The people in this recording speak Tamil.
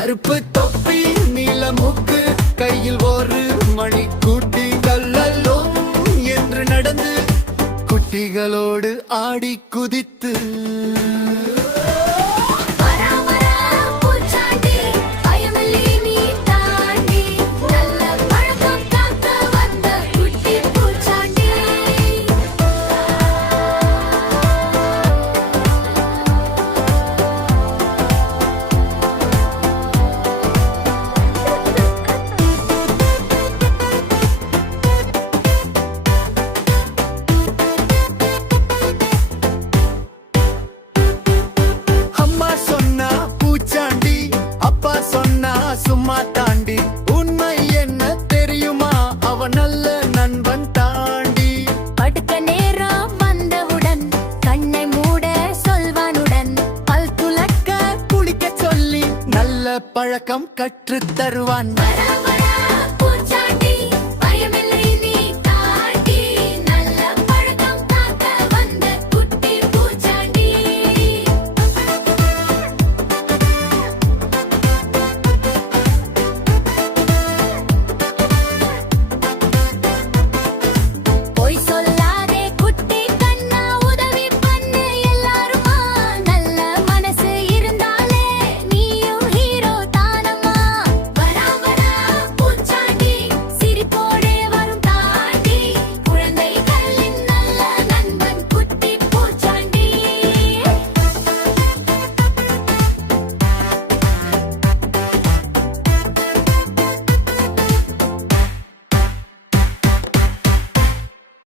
கருப்பு தொப்பி நீல மூக்கு கையில் ஒரு மணி கூட்டி கல்லல்லோ என்று நடந்து குட்டிகளோடு ஆடி குதித்து சும்மா தாண்டி உண்மை என்ன தெரியுமா அவன் நல்ல நண்பன் தாண்டி படுக்க நேரம் வந்தவுடன் கண்ணை மூட சொல்வானுடன் பல் துலக்க குளிக்க சொல்லி நல்ல பழக்கம் கற்றுத் தருவான்.